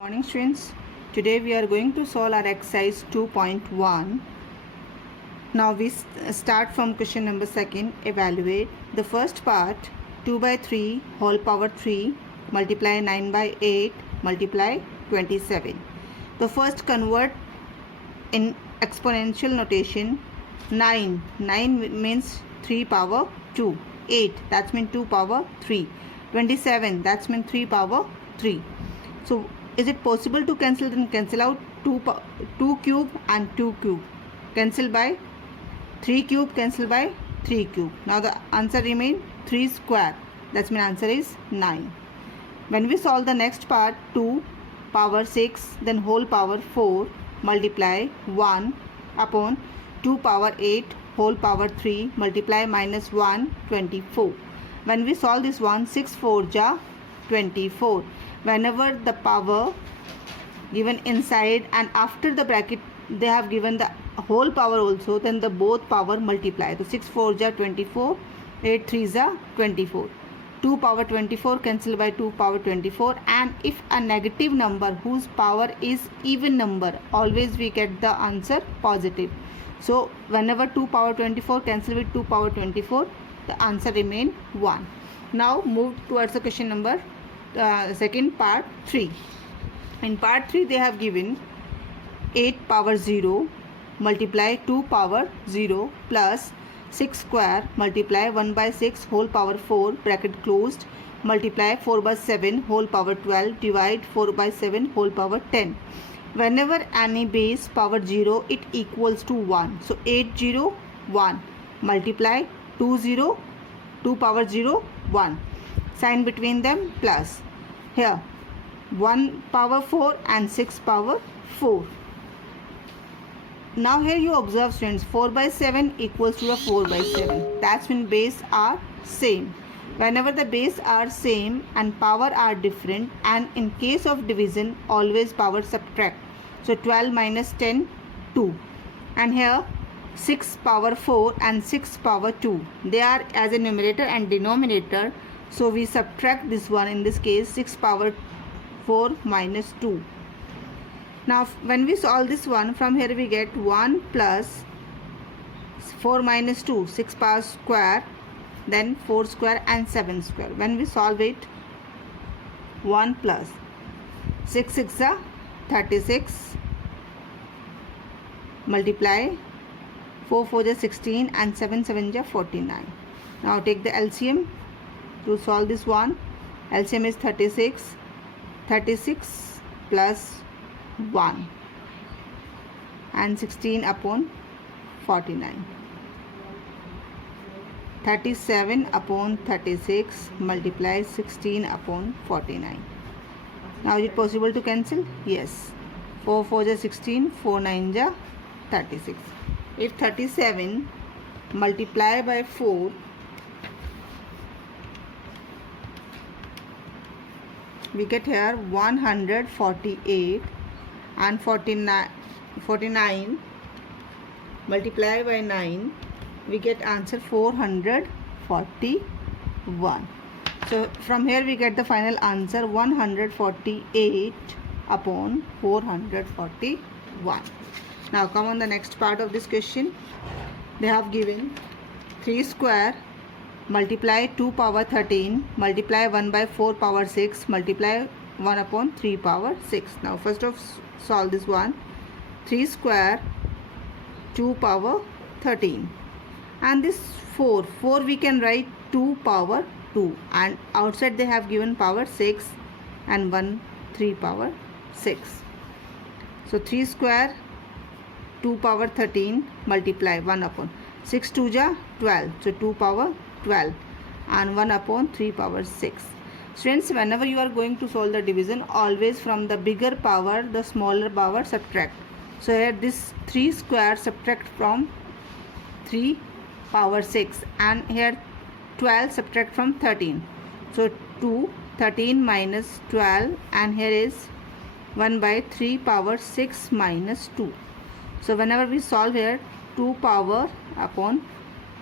Morning students, today we are going to solve our exercise 2.1. Now we start from question number 2nd. Evaluate the first part 2 by 3 whole power 3 multiply 9 by 8 multiply 27. The first convert in exponential notation. 9 means 3 power 2, 8 that means 2 power 3, 27 that means 3 power 3. So is it possible to cancel? Then cancel out 2 cube and 2 cube, cancel by 3 cube, cancel by 3 cube. Now the answer remain 3 square, that's mean answer is 9. When we solve the next part, 2 power 6 then whole power 4 multiply 1 upon 2 power 8 whole power 3 multiply minus 1 24. When we solve this one, 6 4 ja 24. Whenever the power given inside and after the bracket they have given the whole power also, then the both power multiply. So 6 4 ja 24, 8 3 ja 24. 2 power 24 cancel by 2 power 24, and if a negative number whose power is even number, always we get the answer positive. So whenever 2 power 24 cancel with 2 power 24, the answer remain 1. Now move towards the question number second part 3. In part 3 they have given 8 power 0 multiply 2 power 0 plus 6 square multiply 1 by 6 whole power 4 bracket closed multiply 4 by 7 whole power 12 divide 4 by 7 whole power 10. Whenever any base power 0, it equals to 1. So 8 0 1 multiply 2 0 2 power 0 1, sign between them plus. Here 1 power 4 and 6 power 4. Now here you observe students, 4 by 7 equals to a 4 by 7. That's when base are same. Whenever the base are same and power are different, and in case of division always power subtract. So 12 minus 10 2, and here 6 power 4 and 6 power 2, they are as a numerator and denominator, so we subtract this one. In this case 6 power 4 minus 2. Now when we solve this one, from here we get 1 plus 4 minus 2, 6 power square, then 4 square and 7 square. When we solve it, 1 plus 6 6 are 36 multiply 4 4 is 16 and 7 7 is 49. Now take the LCM to solve this one. LCM is 36. 36 plus 1 and 16 upon 49. 37 upon 36 multiply 16 upon 49. Now is it possible to cancel? Yes. 4 4 is 16, 4 9 is 36. If 37 multiply by 4, we get here 148, and 49 multiply by 9, we get answer 441. So from here we get the final answer 148 upon 441. Now come on the next part of this question. They have given 3 square multiply 2 power 13 multiply 1 by 4 power 6 multiply 1 upon 3 power 6. Now first of solve this one. 3 square 2 power 13, and this 4 we can write 2 power 2, and outside they have given power 6 and 1 3 power 6. So 3 square 2 power 13 multiply 1 upon 6 2 ja 12, so 2 power 12 and 1 upon 3 power 6. Students, whenever you are going to solve the division, always from the bigger power the smaller power subtract. So here this 3 square subtract from 3 power 6, and here 12 subtract from 13. So 2 13 minus 12, and here is 1 by 3 power 6 minus 2. So whenever we solve here, 2 power upon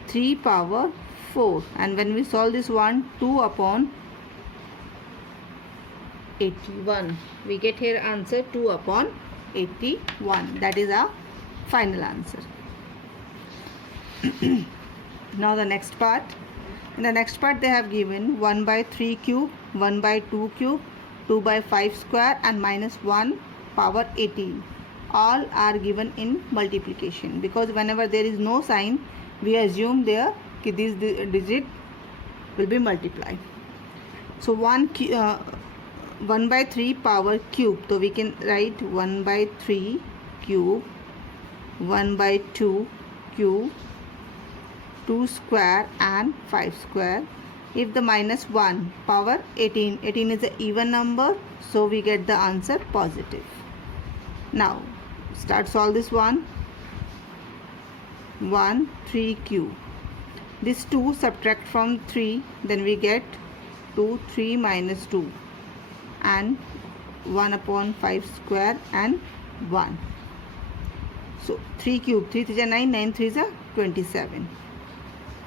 3 power 4, and when we solve this one, 2 upon 81. We get here answer 2 upon 81. That is our final answer. Now the next part. In the next part they have given 1 by 3 cube, 1 by 2 cube, 2 by 5 square and minus 1 power 18. All are given in multiplication, because whenever there is no sign we assume there this digit will be multiplied. So 1 by 3 power cube, so we can write 1 by 3 cube, 1 by 2 cube, 2 square and 5 square. If the minus 1 power 18 is an even number, so we get the answer positive. Now start solve this one. 1 3 cube, this 2 subtract from 3, then we get 2 3 minus 2 and 1 upon 5 square and 1. So 3 cube, 3 3 is 9, 9 3 is 27.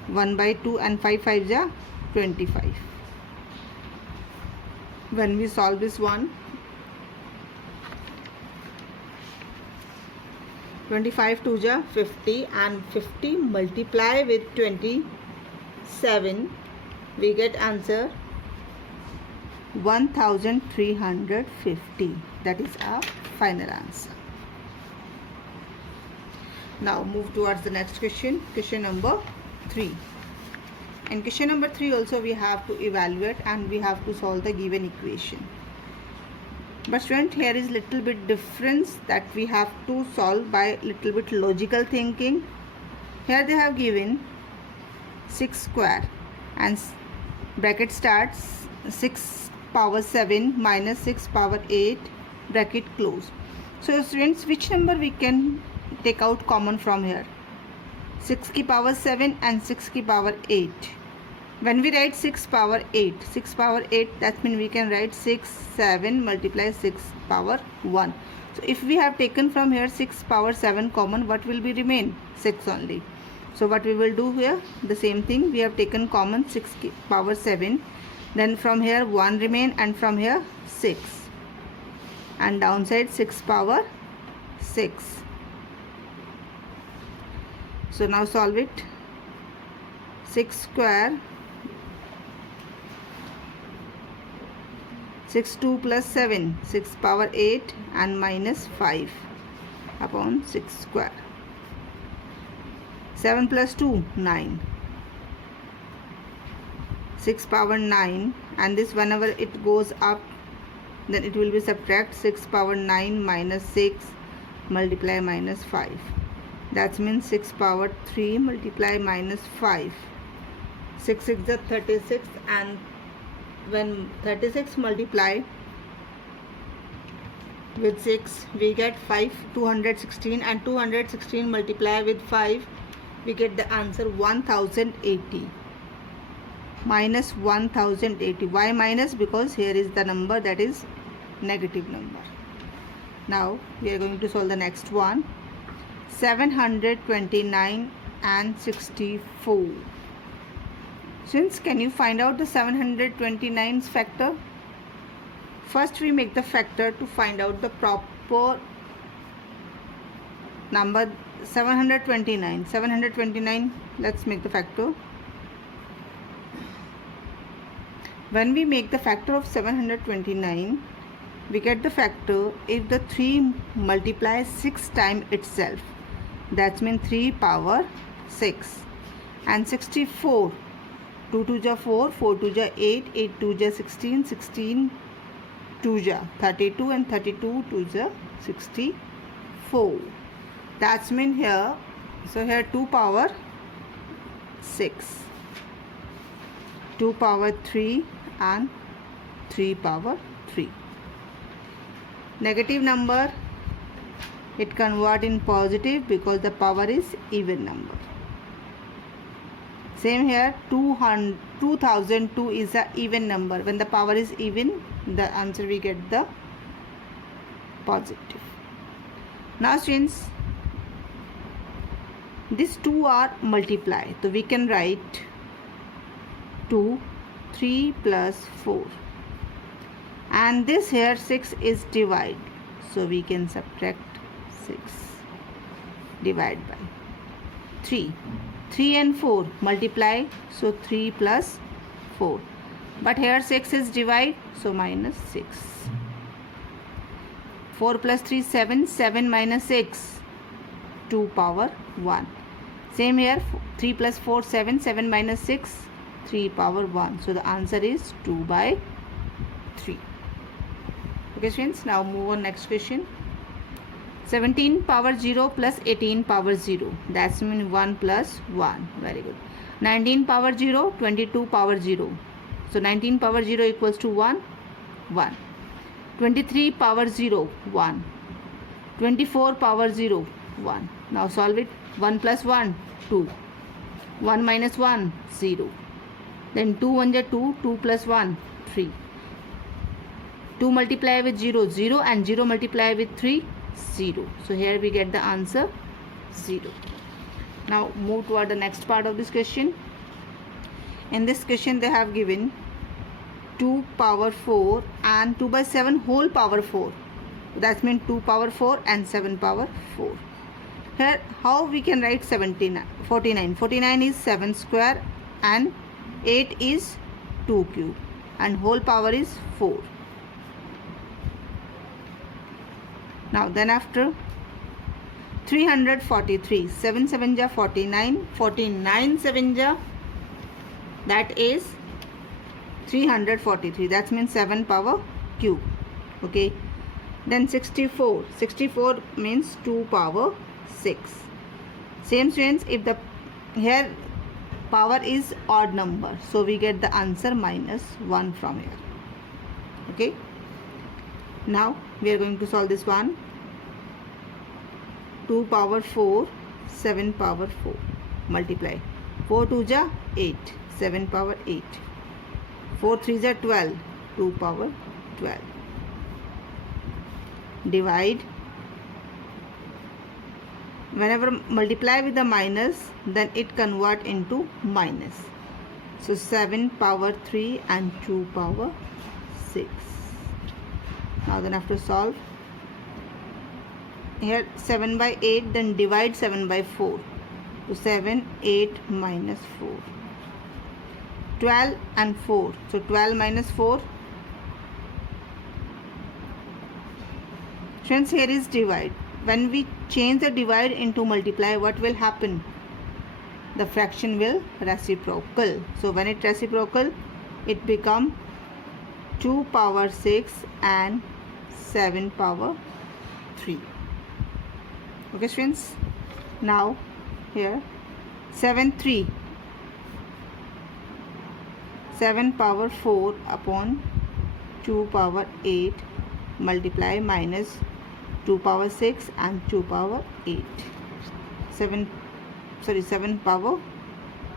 1 by 2 and 5 5 is 25. When we solve this one, 25 2 is 50 and 50 multiply with 27, we get answer 1350. That is our final answer. Now move towards the next question, question number 3. In question number 3 also we have to evaluate and we have to solve the given equation. But student, here is little bit difference that we have to solve by little bit logical thinking. Here they have given 6 square and bracket starts 6 power 7 minus 6 power 8 bracket close. So students, which number we can take out common from here? 6 की power 7 and 6 की power 8. When we write 6 power 8, that means we can write 6 7 multiply 6 power 1. So if we have taken from here 6 power 7 common, what will be remain? 6 only. So what we will do here, the same thing, we have taken common 6 power 7, then from here 1 remain and from here 6 and downside 6 power 6. So now solve it. 6 square, 6 2 plus 7, 6 power 8 and minus 5 upon 6 square. 7 plus 2, 9. 6 power 9, and this whenever it goes up, then it will be subtract 6 power 9 minus 6 multiply minus 5. That means 6 power 3 multiply minus 5. 6 6 is 36, and when 36 multiply with 6 we get 5 216, and 216 multiply with 5 we get the answer 1080. Minus 1080. Why minus? Because here is the number that is negative number. Now we are going to solve the next one. 729 and 64. Since can you find out the 729's factor? First we make the factor to find out the proper number. 729, let's make the factor. When we make the factor of 729, we get the factor if the 3 multiplies 6 times itself. That means 3 power 6. And 64, 2 2 ja 4, 4 2 ja 8, 8 2 ja 16, 16 2 ja 32 and 32 2 ja 64. That's mean here, so here 2 power 6, 2 power 3 and 3 power 3. Negative number, it convert in positive because the power is even number. Same here, 2002 is a even number. When the power is even, the answer we get the positive. Now students, these two are multiplied, so we can write 2 3 plus 4. and this here 6 is divide, so we can subtract 6, divide by 3. 3 and 4 multiply, so 3 plus 4, but here 6 is divide, so minus 6. 4 plus 3 7, 7 minus 6 2 power 1. Same here, 3 plus 4 7, 7 minus 6 3 power 1. So the answer is 2 by 3. Okay friends, now move on next question. 17 power 0 plus 18 power 0, that's mean 1 plus 1. Very good. 19 power 0, 22 power 0, so 19 power 0 equals to 1, 1. 23 power 0, 1. 24 power 0, 1. Now solve it. 1 plus 1, 2. 1 minus 1, 0. Then 2 1 is 2, 2 plus 1, 3. 2 multiply with 0, 0, and 0 multiply with 3, 0. So here we get the answer 0. Now move toward the next part of this question. In this question they have given 2 power 4 and 2 by 7 whole power 4. That means 2 power 4 and 7 power 4. Here how we can write 49? 49 is 7 square and 8 is 2 cube and whole power is 4. Now then after 343, 7 7 ja 49, 49 7 ja, that is 343, that means 7 power cube. Okay, then 64, 64 means 2 power 6. Same students, if the here power is odd number, so we get the answer minus 1 from here. Okay, now we are going to solve this one. 2 power 4, 7 power 4, multiply 4 2 ja 8, 7 power 8, 4 3 ja 12, 2 power 12, divide. Whenever multiply with the minus, then it convert into minus, so 7 power 3 and 2 power 6. Now then after solve, here 7 by 8, then divide 7 by 4, so 7 8 minus 4, 12 and 4, so 12 minus 4. Friends, here is divide. When we change the divide into multiply, what will happen? The fraction will reciprocal. So when it reciprocal, it become 2 power 6 and 7 power 3. Okay friends, now here 7 3, 7 power 4 upon 2 power 8 multiply minus 2 power 6 and 2 power 8, 7 power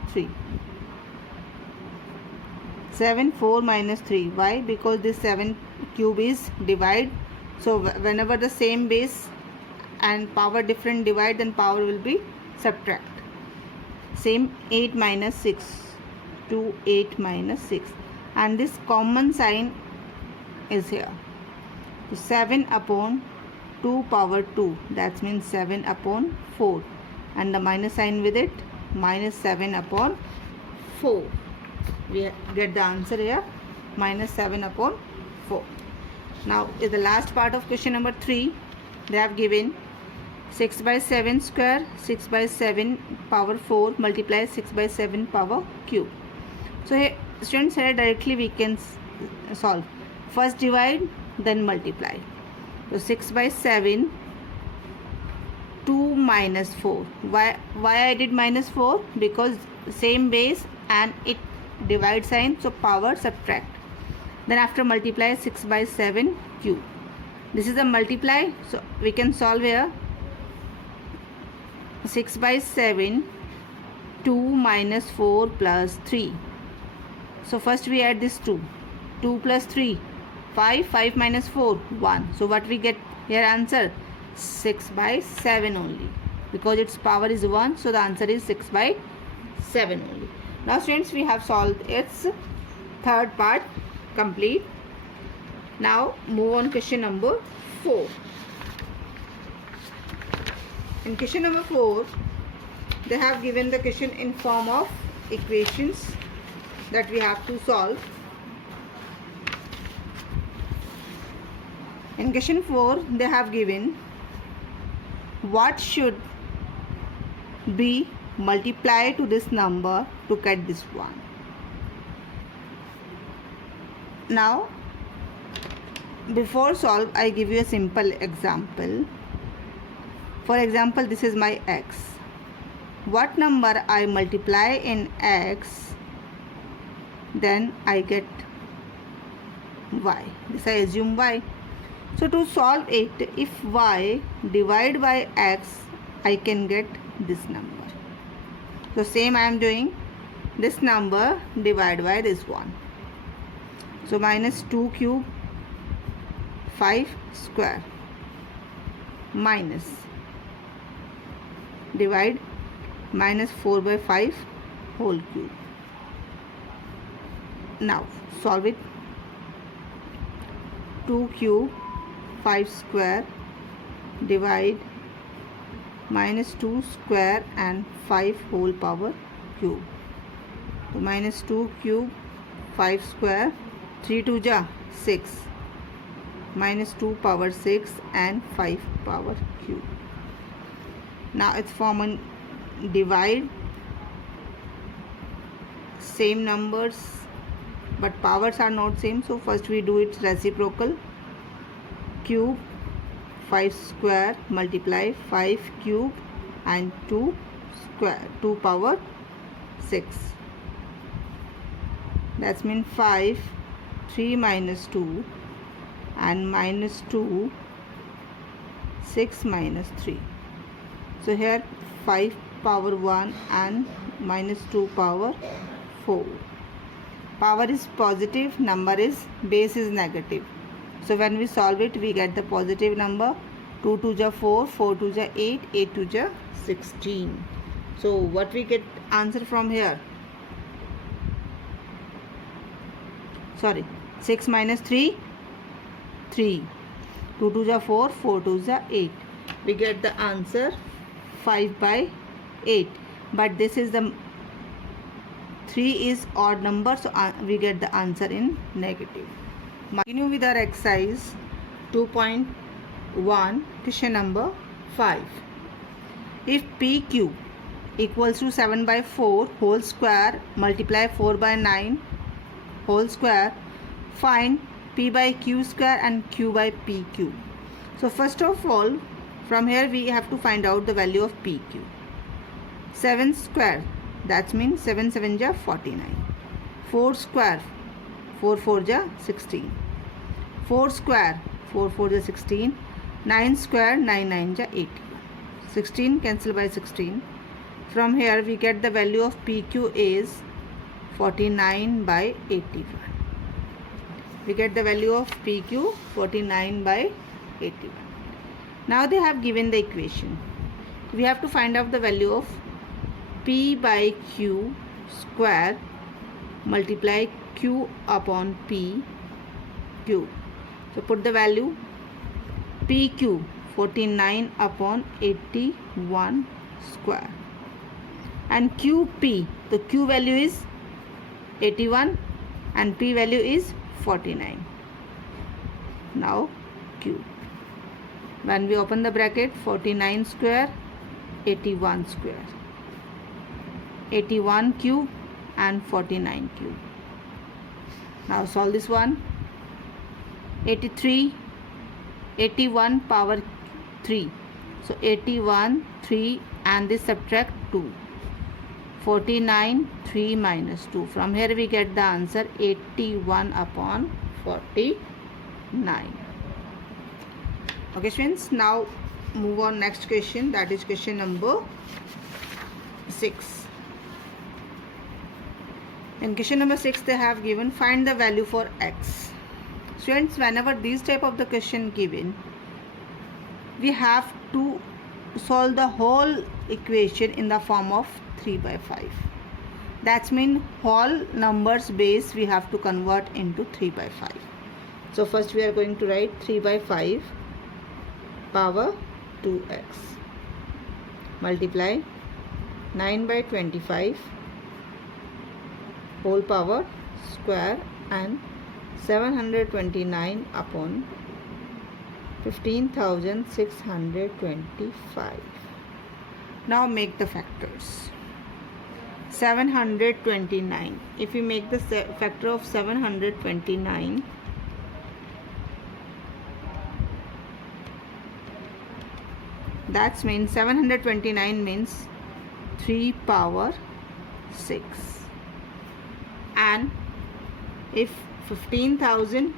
3, 7 4 minus 3. Why? Because this 7 cube is divide, so whenever the same base and power different divide, then power will be subtract. Same 8 minus 6, 2 8 minus 6, and this common sign is here. So 7 upon 2 power 2, that means 7 upon 4, and the minus sign with it, minus 7 upon 4. We get the answer here, minus 7 upon 4. Now is the last part of question number 3. They have given 6 by 7 square, 6 by 7 power 4 multiply 6 by 7 power cube. So here students, here directly we can solve. First divide, then multiply. So 6 by 7, 2 minus 4. Why I did minus 4? Because same base and it divide sign, so power subtract. Then after multiply 6 by 7 cube. This is a multiply, so we can solve here. 6 by 7, 2 minus 4 plus 3. So first we add this 2. 2 plus 3, 5. 5 minus 4, 1. So what we get here answer? 6 by 7 only. Because its power is 1, so the answer is 6 by 7 only. Now students, we have solved its third part complete. Now move on question number 4. In question number 4, they have given the question in form of equations that we have to solve. In question 4, they have given what should be multiplied to this number to get this one. Now, before solve, I give you a simple example. For example, this is my x. What number I multiply in x, then I get y. This I assume y. So to solve it, if y divide by x, I can get this number. So same I am doing, this number divide by this one. So minus 2 cube 5 square minus divide minus 4 by 5 whole cube. Now solve it. 2 cube 5 square divide minus 2 square and 5 whole power cube. So minus 2 cube 5 square, 3 2 ja 6, minus 2 power 6 and 5 power cube. Now it's form on divide, same numbers but powers are not same, so first we do its reciprocal. Cube 5 square multiply 5 cube and 2 square, 2 power 6. That's mean 5, 3 minus 2 and minus 2, 6 minus 3. So here 5 power 1 and minus 2 power 4. Power is positive, number is base is negative. So when we solve it, we get the positive number. 2 2 ja 4, 4 2 ja 8, 8 2 ja 16. So what we get answer from here? Sorry, 6 minus 3, 3. 2 2 ja 4, 4 2 ja 8. We get the answer 5 by 8. But this is the 3 is odd number, so we get the answer in negative. Continue with our exercise 2.1, question number 5. If PQ equals to 7 by 4 whole square multiply 4 by 9 whole square, find P by Q square and Q by PQ. So first of all, from here we have to find out the value of PQ. 7 square, that means 7 7 ja 49. 4 square, 4 4 ja 16. 4 square, 4 4 ja 16. 9 square, 9 9 ja 80. 16 cancel by 16. From here we get the value of PQ is 49 by 81. We get the value of PQ 49 by 81. Now they have given the equation. We have to find out the value of P by Q square multiply Q upon P cube. So put the value PQ 49 upon 81 square and QP, the Q value is 81 and P value is 49. Now Q. When we open the bracket, 49 square, 81 square, 81 cube and 49 cube. Now solve this one. 83, 81 power 3. So 81, 3 and this subtract 2. 49, 3 minus 2. From here we get the answer 81 upon 49. Okay friends, now move on next question, that is question number 6. In question number 6 they have given find the value for x. Students, whenever these type of the question given, we have to solve the whole equation in the form of 3 by 5. That's mean whole numbers base we have to convert into 3 by 5. So first we are going to write 3 by 5 power 2x multiply 9 by 25 whole power square and 729 upon 15,625. Now make the factors. 729. If you make the factor of 729, that means 729 means 3 power 6, and if 15,000,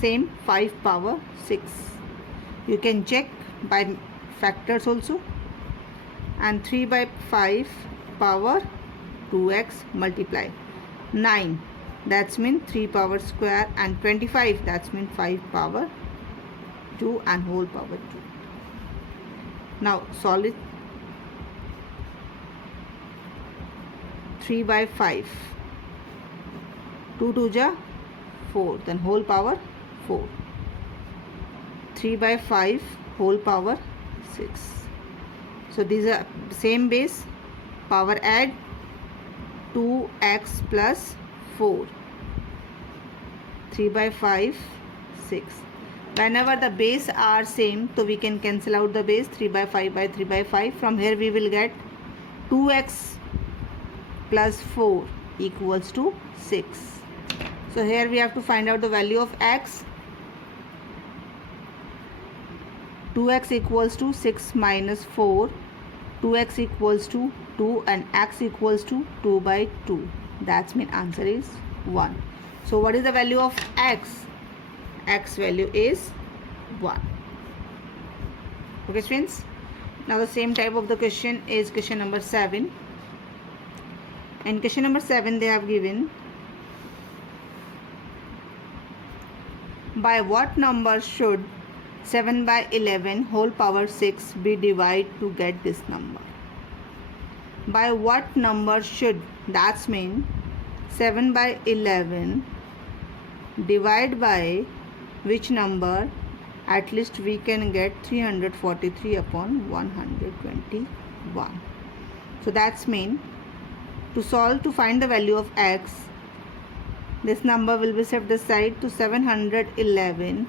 same 5 power 6. You can check by factors also. And 3 by 5 power 2x multiply 9, that's mean 3 power square, and 25, that's mean 5 power 2 and whole power 2. Now solve it. 3 by 5, 2 2 ja 4, then whole power 4. 3 by 5 whole power 6. So these are same base, power add 2x plus 4. 3 by 5 6. Whenever the base are same, so we can cancel out the base. 3 by 5 by 3 by 5. From here we will get 2x plus 4 equals to 6. So here we have to find out the value of x. 2x equals to 6 minus 4. 2x equals to 2 and x equals to 2 by 2. That's mean answer is 1. So what is the value of x? X value is 1. Okay friends. Now the same type of the question is question number 7. In question number 7 they have given, by what number should 7 by 11 whole power 6 be divided to get this number? By what number should, that's mean 7 by 11 divide by which number? At least we can get 343 upon 121. So that's mean to solve, to find the value of x, this number will be set aside to 711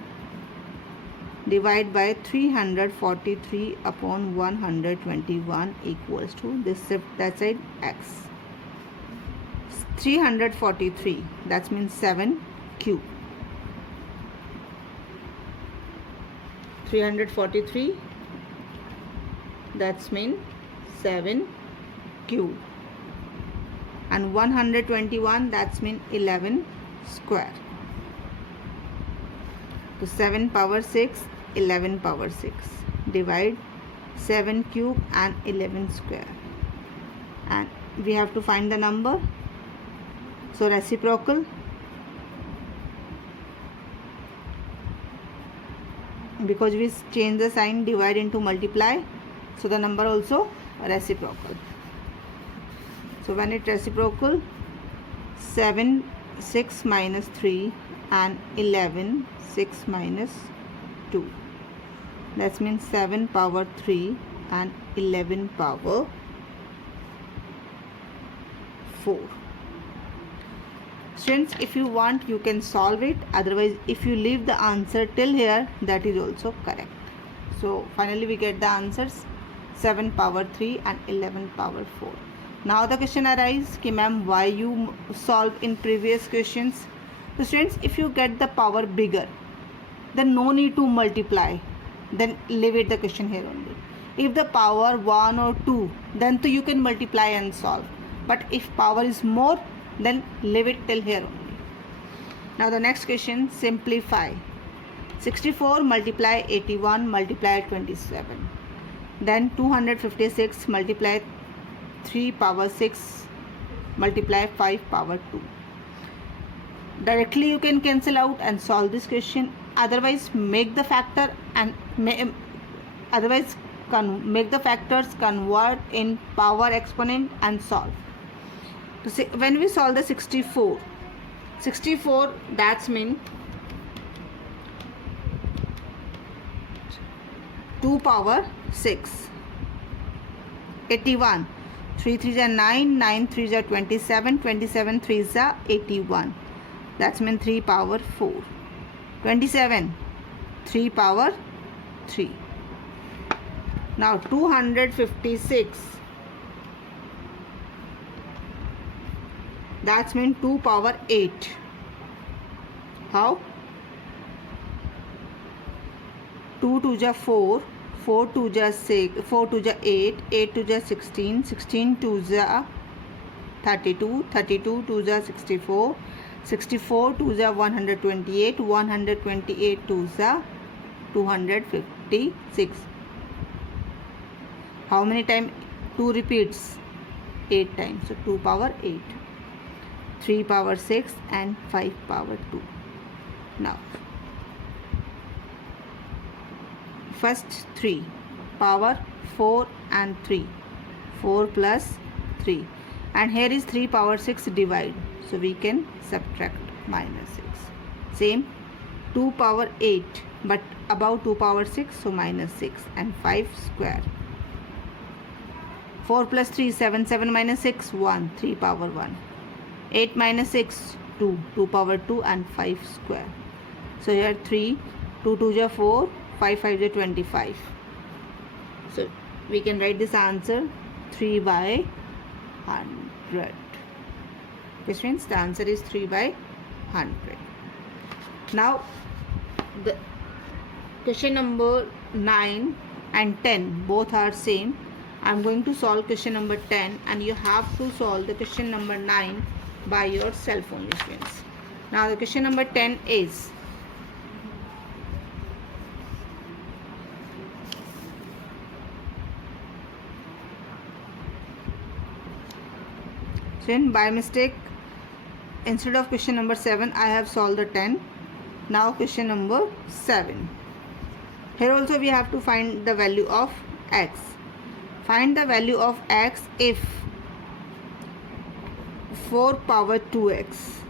divided by 343 upon 121 equals to this shift that side x. 343, that means 7 cube. 343, that's mean 7 cube. And 121, that's mean 11 square. So 7 power 6, 11 power 6. Divide 7 cube and 11 square. And we have to find the number. So reciprocal. Because we change the sign, divide into multiply. So the number also reciprocal. So when it reciprocal, 7 6 minus 3 and 11 6 minus 2. That means 7 power 3 and 11 power 4. Students, if you want you can solve it, otherwise if you leave the answer till here, that is also correct. So finally we get the answers 7 power 3 and 11 power 4. Now the question arises कि ma'am why you solve in previous questions? So students, if you get the power bigger, then no need to multiply, then leave it the question here only. If the power 1 or 2, then you can multiply and solve. But if power is more, then leave it till here only. Now the next question, simplify. 64 multiply 81 multiply 27. Then 256 multiply 3 power 6 multiply 5 power 2. Directly you can cancel out and solve this question. Otherwise make the factor and make the factors convert in power exponent and solve. So see, when we solve the 64, that's mean 2 power 6. 81. 3 3s are 9, 9 3s are 27, 27 3s are 81. That's mean 3 power 4. 27, 3 power 3. Now 256. That's mean 2 power 8. How? 2 2 ja 4, 4 2 ja 6, 4 2 ja 8, 8 2 ja 16, 16 2 ja 32, 32 2 ja 64, 64 2 ja 128, 128 2 ja 256. How many times 2 repeats? 8 times. So 2 power 8, 3 power 6 and 5 power 2. Now first 3 power 4 and 3, 4 plus 3, and here is 3 power 6 divide, so we can subtract minus 6. Same 2 power 8, but above 2 power 6, so minus 6, and 5 square. 4 plus 3, 7, 7 minus 6, 1, 3 power 1. 8 minus 6, 2, 2 power 2 and 5 square. So here 3, 2 2 ja 4, 5 5 is 25. So we can write this answer 3 by 100. Which means the answer is 3 by 100. Now the question number 9 and 10 both are same. I am going to solve question number 10 and you have to solve the question number 9 by yourself only, friends. Now the question number 10 is, by mistake, instead of question number 7 I have solved the 10. Now question number 7. Here also we have to find the value of x. Find the value of x if 4 power 2x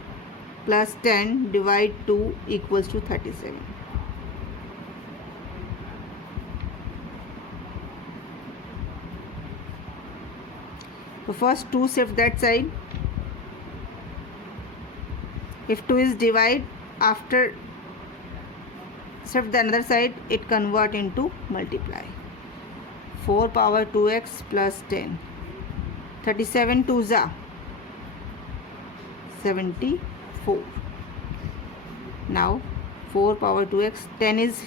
plus 10 divide 2 equals to 37. So first 2 shift that side. If 2 is divide, after shift the another side, it convert into multiply. 4 power 2x plus 10. 37 2s are 74. Now 4 power 2x, 10 is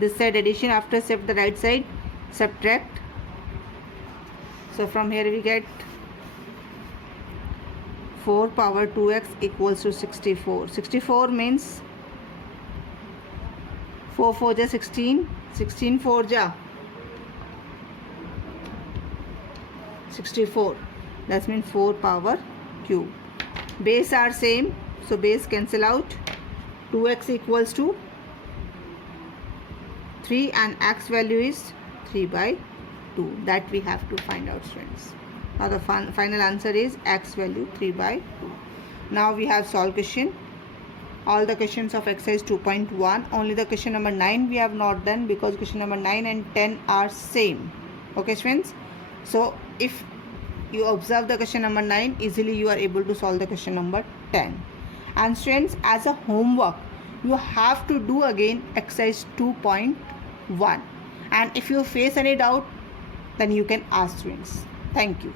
this side addition, after shift the right side, subtract. So from here we get 4 power 2x equals to 64. 64 means 4 4 ja 16, 16 4 ja 64. That means 4 power cube. Base are same, so base cancel out. 2x equals to 3 and x value is 3 by 2. That we have to find out, friends. Now the final answer is x value 3 by 2. Now we have solved question. All the questions of exercise 2.1. Only the question number 9 we have not done because question number 9 and 10 are same. Okay, friends. So if you observe the question number 9, easily you are able to solve the question number 10. And students, as a homework, you have to do again exercise 2.1. And if you face any doubt, then you can ask students. Thank you.